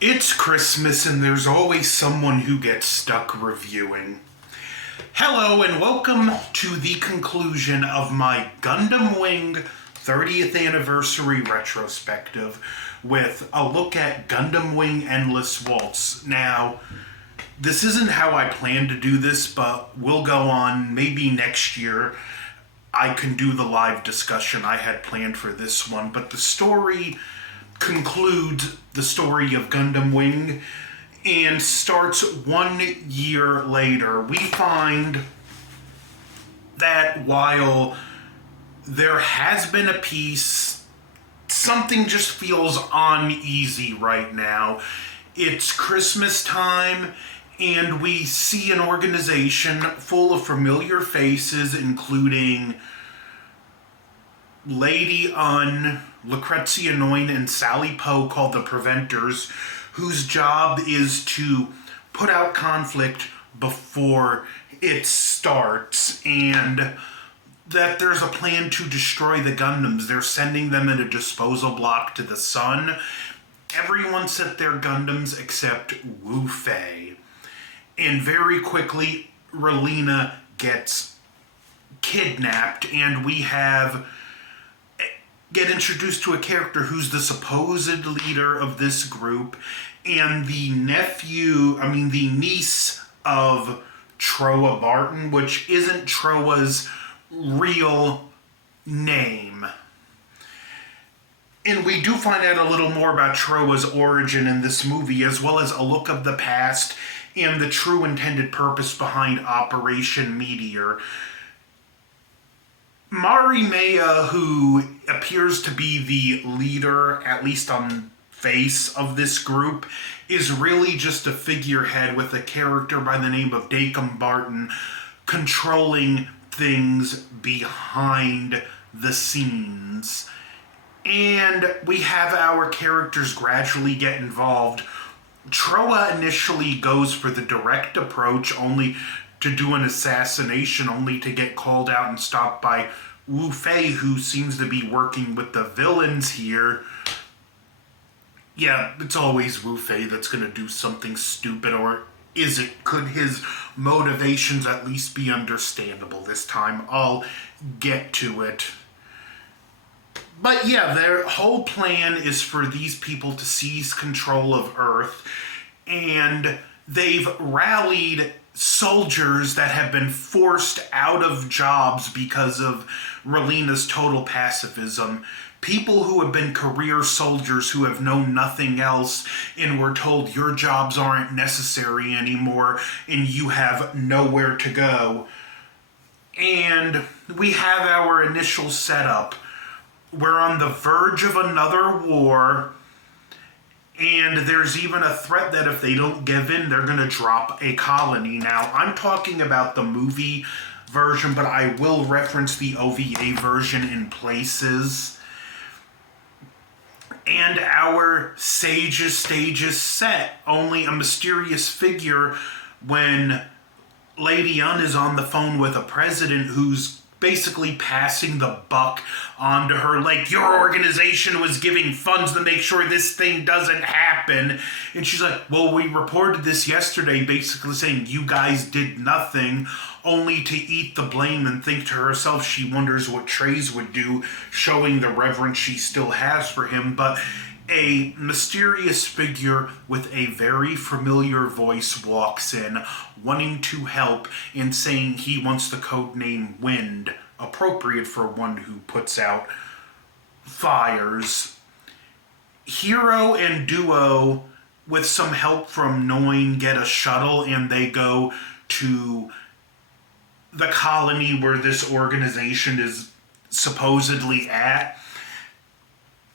It's Christmas and there's always someone who gets stuck reviewing. Hello and welcome to the conclusion of my Gundam Wing 30th anniversary retrospective with a look at Gundam Wing Endless Waltz. Now, this isn't how I planned to do this, but we'll go on maybe next year. I can do the live discussion I had planned for this one, but the story concludes the story of Gundam Wing and starts 1 year later. We find that while there has been a peace, something just feels uneasy right now. It's Christmas time, and we see an organization full of familiar faces, including Lady Un, Lucrezia Noin, and Sally Poe, called the Preventers, whose job is to put out conflict before it starts, and that there's a plan to destroy the Gundams. They're sending them in a disposal block to the sun. Everyone set their Gundams except Wu Fei. And very quickly, Relena gets kidnapped, and we get introduced to a character who's the supposed leader of this group, and the niece of Troa Barton, which isn't Troa's real name. And we do find out a little more about Troa's origin in this movie, as well as a look of the past and the true intended purpose behind Operation Meteor. Mari Maya, who appears to be the leader, at least on face, of this group, is really just a figurehead with a character by the name of Dacom Barton controlling things behind the scenes. And we have our characters gradually get involved. Troa initially goes for the direct approach, only to do an assassination, only to get called out and stopped by Wu Fei, who seems to be working with the villains here. Yeah, it's always Wu Fei that's going to do something stupid, or is it? Could his motivations at least be understandable this time? I'll get to it. But yeah, their whole plan is for these people to seize control of Earth, and they've rallied soldiers that have been forced out of jobs because of Relena's total pacifism. People who have been career soldiers who have known nothing else and were told your jobs aren't necessary anymore and you have nowhere to go. And we have our initial setup. We're on the verge of another war, and there's even a threat that if they don't give in, they're going to drop a colony. Now, I'm talking about the movie version, but I will reference the OVA version in places. And our stages set. Only a mysterious figure when Lady Un is on the phone with a president who's basically passing the buck onto her, like, your organization was giving funds to make sure this thing doesn't happen. And she's like, well, we reported this yesterday, basically saying you guys did nothing, only to eat the blame and think to herself she wonders what Treize would do, showing the reverence she still has for him. But a mysterious figure with a very familiar voice walks in, wanting to help and saying he wants the codename Wind, appropriate for one who puts out fires. Hero and Duo, with some help from Noin, get a shuttle and they go to the colony where this organization is supposedly at.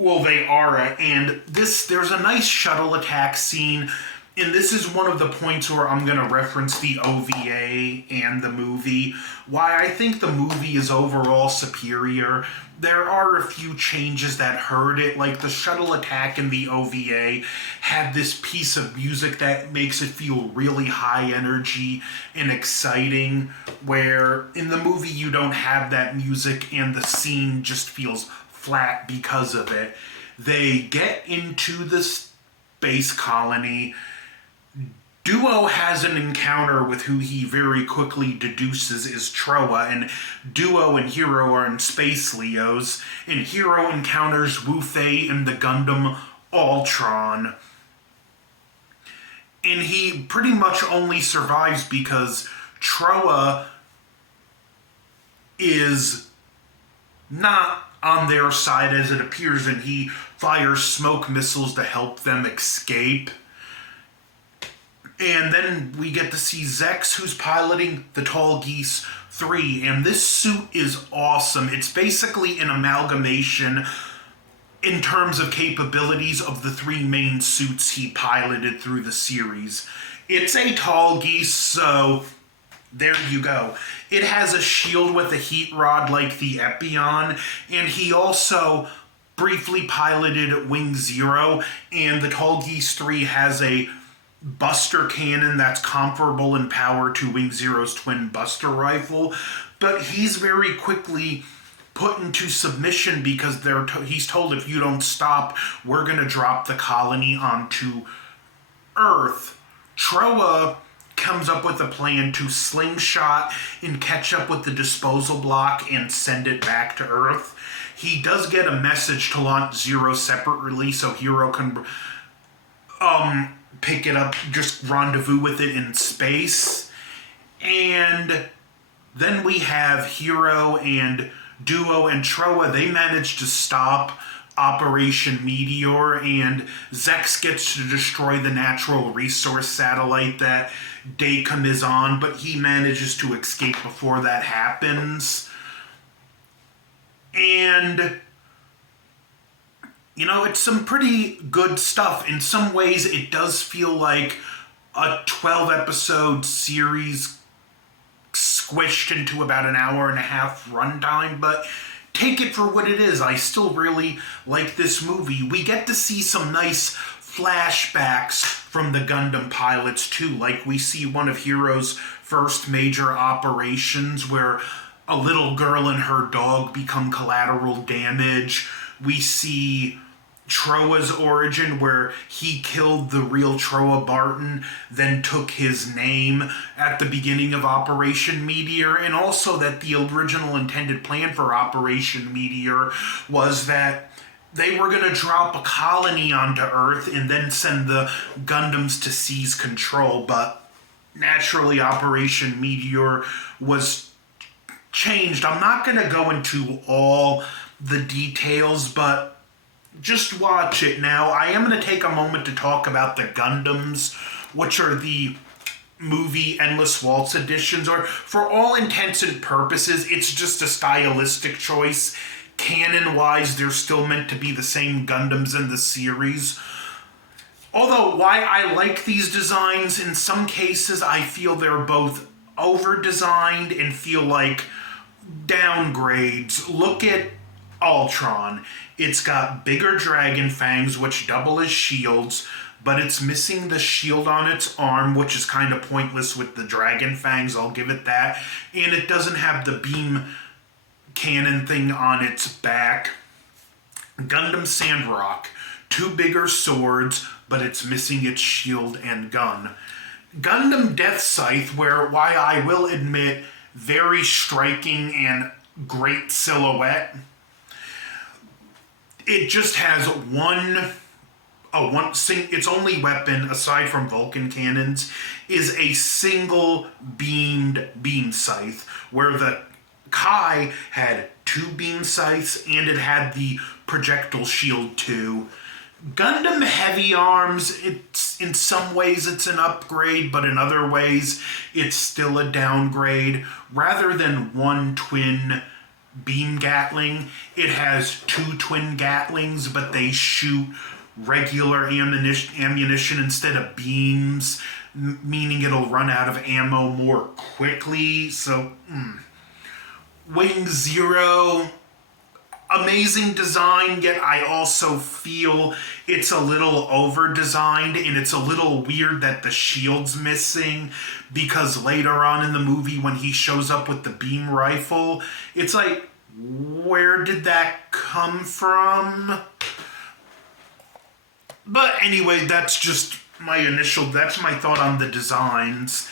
Well, they are, and there's a nice shuttle attack scene, and this is one of the points where I'm going to reference the OVA and the movie. Why I think the movie is overall superior. There are a few changes that hurt it, like the shuttle attack in the OVA had this piece of music that makes it feel really high energy and exciting, where in the movie you don't have that music and the scene just feels flat because of it. They get into this base colony. Duo has an encounter with who he very quickly deduces is Troa, and Duo and Hero are in Space Leos, and Hero encounters Wu Fei in the Gundam Ultron. And he pretty much only survives because Troa is not on their side as it appears, and he fires smoke missiles to help them escape. And then we get to see Zex, who's piloting the Tall Geese 3, and this suit is awesome. It's basically an amalgamation in terms of capabilities of the three main suits he piloted through the series. It's a Tall Geese, so there you go. It has a shield with a heat rod like the Epion, and he also briefly piloted Wing Zero, and the Tall Geese 3 has a Buster cannon that's comparable in power to Wing Zero's twin Buster rifle, but he's very quickly put into submission because he's told, if you don't stop, we're going to drop the colony onto Earth. Troa comes up with a plan to slingshot and catch up with the disposal block and send it back to Earth. He does get a message to launch Zero separately so Hero can pick it up, just rendezvous with it in space. And then we have Hero and Duo and Troa. They manage to stop Operation Meteor, and Zex gets to destroy the natural resource satellite that Dacom is on, but he manages to escape before that happens. And it's some pretty good stuff. In some ways, it does feel like a 12-episode series squished into about an hour and a half runtime, but take it for what it is. I still really like this movie. We get to see some nice flashbacks from the Gundam pilots, too. Like, we see one of Hero's first major operations where a little girl and her dog become collateral damage. We see Troa's origin, where he killed the real Troa Barton, then took his name at the beginning of Operation Meteor, and also that the original intended plan for Operation Meteor was that they were going to drop a colony onto Earth and then send the Gundams to seize control, but naturally Operation Meteor was changed. I'm not going to go into all the details, but just watch it now. I am going to take a moment to talk about the Gundams, which are the movie Endless Waltz editions, or for all intents and purposes, it's just a stylistic choice. Canon-wise, they're still meant to be the same Gundams in the series. Although, why I like these designs, in some cases I feel they're both over-designed and feel like downgrades. Look at Ultron. It's got bigger dragon fangs, which double as shields, but it's missing the shield on its arm, which is kind of pointless with the dragon fangs, I'll give it that. And it doesn't have the beam cannon thing on its back. Gundam Sandrock, two bigger swords, but it's missing its shield and gun. Gundam Death Scythe, why I will admit, very striking and great silhouette. It just has its only weapon, aside from Vulcan cannons, is a single beamed beam scythe, where the Kai had two beam scythes and it had the projectile shield too. Gundam Heavy Arms, in some ways it's an upgrade, but in other ways it's still a downgrade. Rather than one twin beam Gatling, it has two twin Gatlings, but they shoot regular ammunition instead of beams, meaning it'll run out of ammo more quickly. So, Wing Zero, amazing design, yet I also feel it's a little over-designed, and it's a little weird that the shield's missing, because later on in the movie when he shows up with the beam rifle, it's like, where did that come from? But anyway, that's just that's my thought on the designs.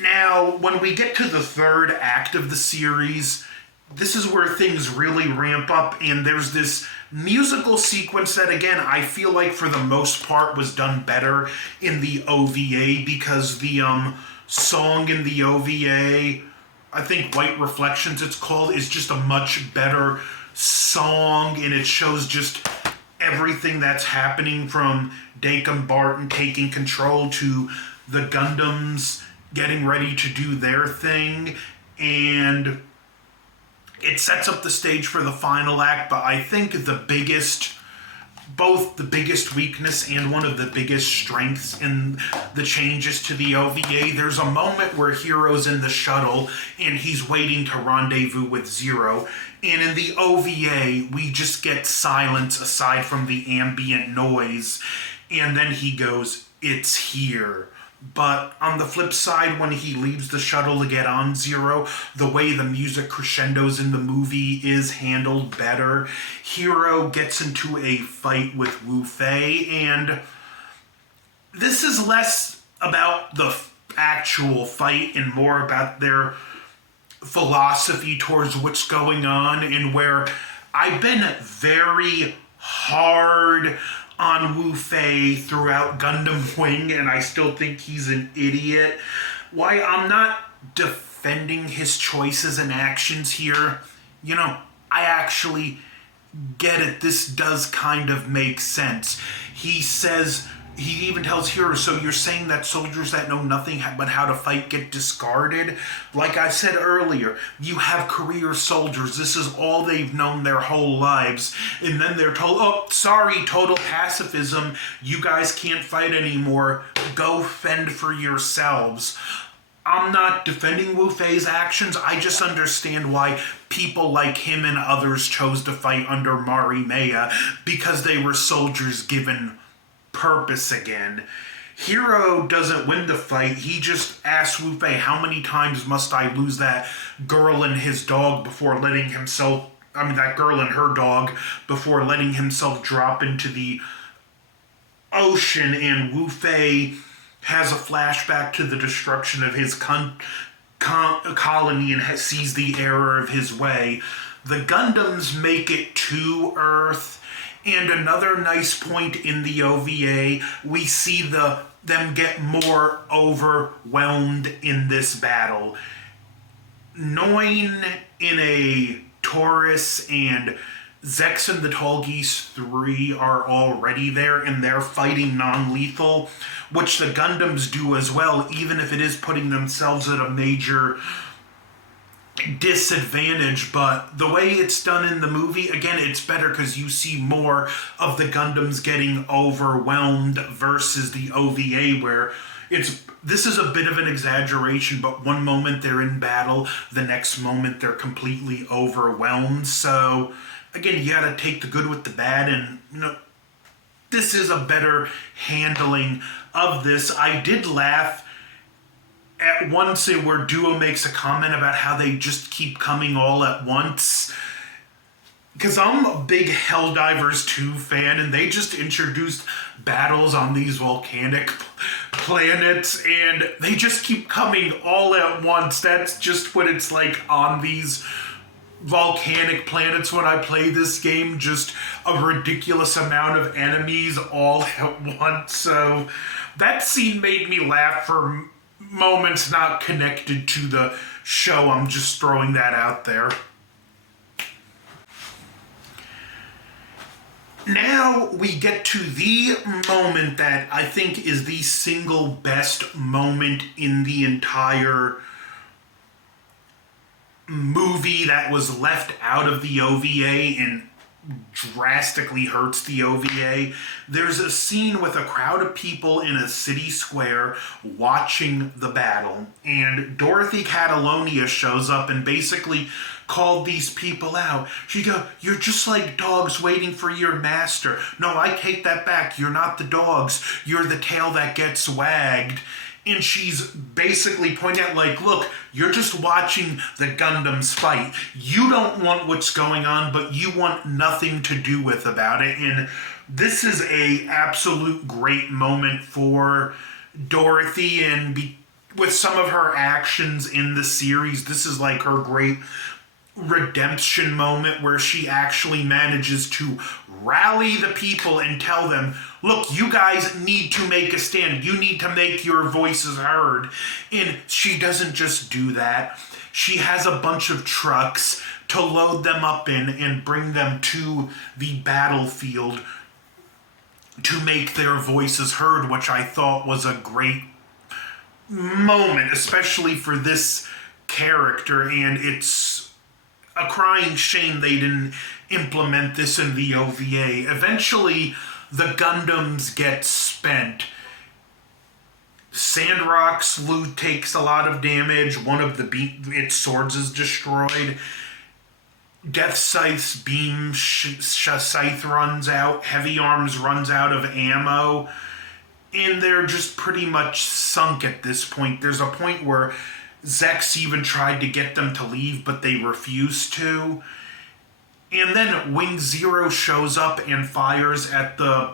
Now, when we get to the third act of the series, this is where things really ramp up, and there's this musical sequence that, again, I feel like for the most part was done better in the OVA, because the song in the OVA, I think White Reflections it's called, is just a much better song, and it shows just everything that's happening from Dakin Barton taking control to the Gundams getting ready to do their thing, and it sets up the stage for the final act. But I think both the biggest weakness and one of the biggest strengths in the changes to the OVA, there's a moment where Hero's in the shuttle and he's waiting to rendezvous with Zero, and in the OVA we just get silence aside from the ambient noise, and then he goes, "It's here." But on the flip side, when he leaves the shuttle to get on Zero, the way the music crescendos in the movie is handled better. Hero gets into a fight with Wu Fei, and this is less about the actual fight and more about their philosophy towards what's going on, and where I've been very hard on Wu Fei throughout Gundam Wing, and I still think he's an idiot. Why I'm not defending his choices and actions here, I actually get it. This does kind of make sense. He even tells Hero, "So you're saying that soldiers that know nothing but how to fight get discarded?" Like I said earlier, you have career soldiers. This is all they've known their whole lives. And then they're told, "Oh, sorry, total pacifism. You guys can't fight anymore. Go fend for yourselves." I'm not defending Wu Fei's actions. I just understand why people like him and others chose to fight under Marimea, because they were soldiers given purpose again. Hero doesn't win the fight. He just asks Wu Fei, "How many times must I lose that girl and his dog before letting himself, that girl and her dog before letting himself drop into the ocean?" And Wu Fei has a flashback to the destruction of his colony and sees the error of his way. The Gundams make it to Earth. And another nice point in the OVA, we see them get more overwhelmed in this battle. Noin in a Taurus and Zex and the Tall Geese 3 are already there, and they're fighting non-lethal, which the Gundams do as well, even if it is putting themselves at a major disadvantage. But the way it's done in the movie, again, it's better because you see more of the Gundams getting overwhelmed versus the OVA, where this is a bit of an exaggeration, but one moment they're in battle, the next moment they're completely overwhelmed. So again, you gotta take the good with the bad, and this is a better handling of this. I did laugh at once where Duo makes a comment about how they just keep coming all at once. Because I'm a big Helldivers 2 fan, and they just introduced battles on these volcanic planets, and they just keep coming all at once. That's just what it's like on these volcanic planets when I play this game. Just a ridiculous amount of enemies all at once. So that scene made me laugh for moments not connected to the show. I'm just throwing that out there. Now we get to the moment that I think is the single best moment in the entire movie that was left out of the OVA and drastically hurts the OVA. There's a scene with a crowd of people in a city square watching the battle, and Dorothy Catalonia shows up and basically called these people out. She goes, "You're just like dogs waiting for your master." "No, I take that back. You're not the dogs. You're the tail that gets wagged." And she's basically pointing out, like, "Look, you're just watching the Gundams fight. You don't want what's going on, but you want nothing to do with about it." And this is a absolute great moment for Dorothy, and with some of her actions in the series, this is like her great redemption moment where she actually manages to rally the people and tell them, look, you guys need to make a stand. You need to make your voices heard. And she doesn't just do that. She has a bunch of trucks to load them up in and bring them to the battlefield to make their voices heard, which I thought was a great moment, especially for this character. And it's a crying shame they didn't implement this in the OVA. Eventually, the Gundams get spent. Sandrock's loot takes a lot of damage. One of its swords is destroyed. Death Scythe's beam scythe runs out. Heavy Arms runs out of ammo. And they're just pretty much sunk at this point. There's a point where Zex even tried to get them to leave, but they refused to. And then Wing Zero shows up and fires at the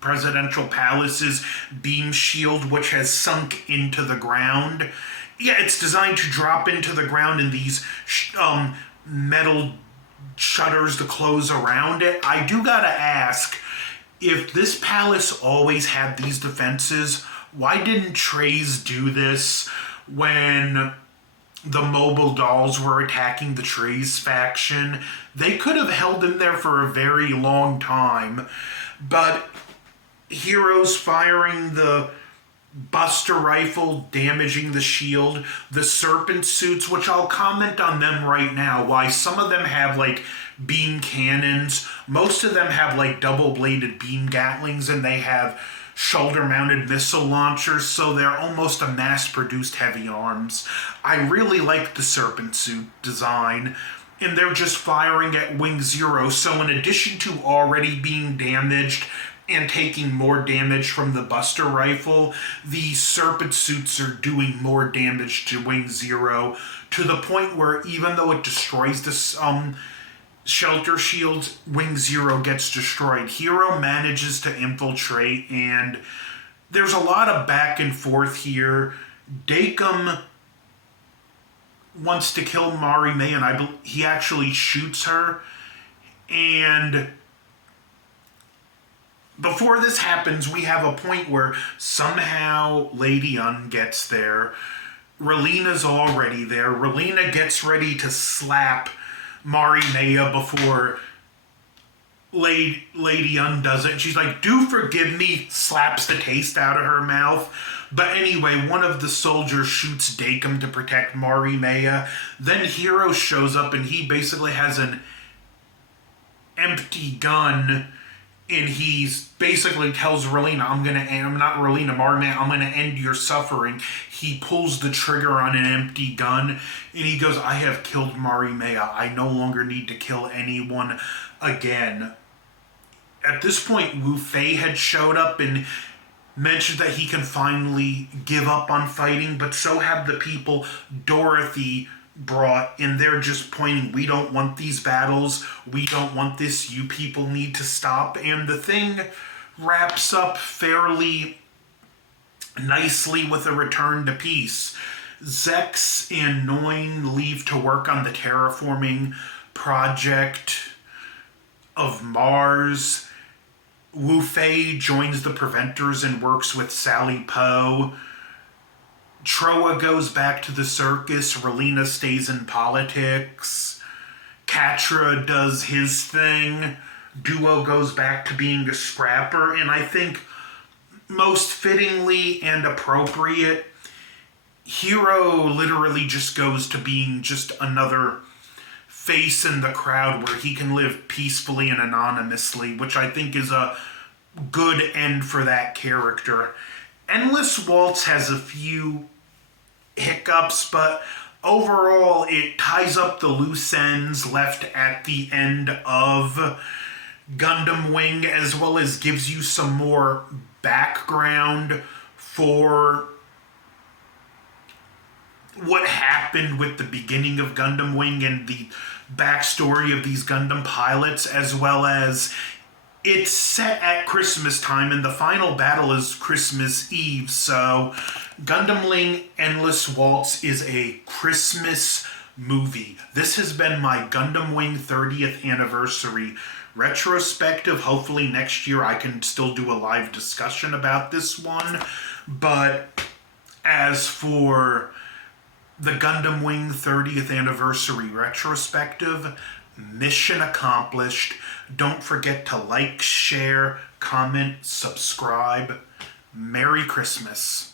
presidential palace's beam shield, which has sunk into the ground. Yeah, it's designed to drop into the ground in these metal shutters to close around it. I do gotta ask, if this palace always had these defenses, why didn't Treize do this when the mobile dolls were attacking the Treize faction? They could have held in there for a very long time, but Heroes firing the Buster Rifle, damaging the shield, the Serpent suits, which I'll comment on them right now, why some of them have like beam cannons, most of them have like double-bladed beam gatlings, and they have shoulder-mounted missile launchers, so they're almost a mass-produced heavy arms. I really like the Serpent suit design, and they're just firing at Wing Zero, so in addition to already being damaged and taking more damage from the Buster Rifle, the Serpent suits are doing more damage to Wing Zero, to the point where even though it destroys the shelter shields, Wing Zero gets destroyed. Hero manages to infiltrate, and there's a lot of back and forth here. Dakum wants to kill Mari May, and he actually shoots her. And before this happens, we have a point where somehow Lady Un gets there. Relina's already there. Relina gets ready to slap Mari Maya before Lady Un does it. And she's like, do forgive me, slaps the taste out of her mouth. But anyway, one of the soldiers shoots Dakum to protect Mari Maya. Then Hero shows up and he basically has an empty gun. And he basically tells Relina, I'm gonna end your suffering. He pulls the trigger on an empty gun, and he goes, I have killed Mari Maya. I no longer need to kill anyone again. At this point, Wu Fei had showed up and mentioned that he can finally give up on fighting, but so have the people Dorothy brought, and they're just pointing, we don't want these battles, we don't want this, you people need to stop. And the thing wraps up fairly nicely with a return to peace. Zex and Noin leave to work on the terraforming project of Mars. Wu Fei joins the Preventers and works with Sally Poe. Troa goes back to the circus. Relina stays in politics. Catra does his thing. Duo goes back to being a scrapper. And I think most fittingly and appropriate, Hero literally just goes to being just another face in the crowd where he can live peacefully and anonymously, which I think is a good end for that character. Endless Waltz has a few hiccups, but overall it ties up the loose ends left at the end of Gundam Wing, as well as gives you some more background for what happened with the beginning of Gundam Wing and the backstory of these Gundam pilots, as well as it's set at Christmas time, and the final battle is Christmas Eve. So, Gundam Wing Endless Waltz is a Christmas movie. This has been my Gundam Wing 30th anniversary retrospective. Hopefully, next year I can still do a live discussion about this one. But as for the Gundam Wing 30th anniversary retrospective, mission accomplished. Don't forget to like, share, comment, subscribe. Merry Christmas.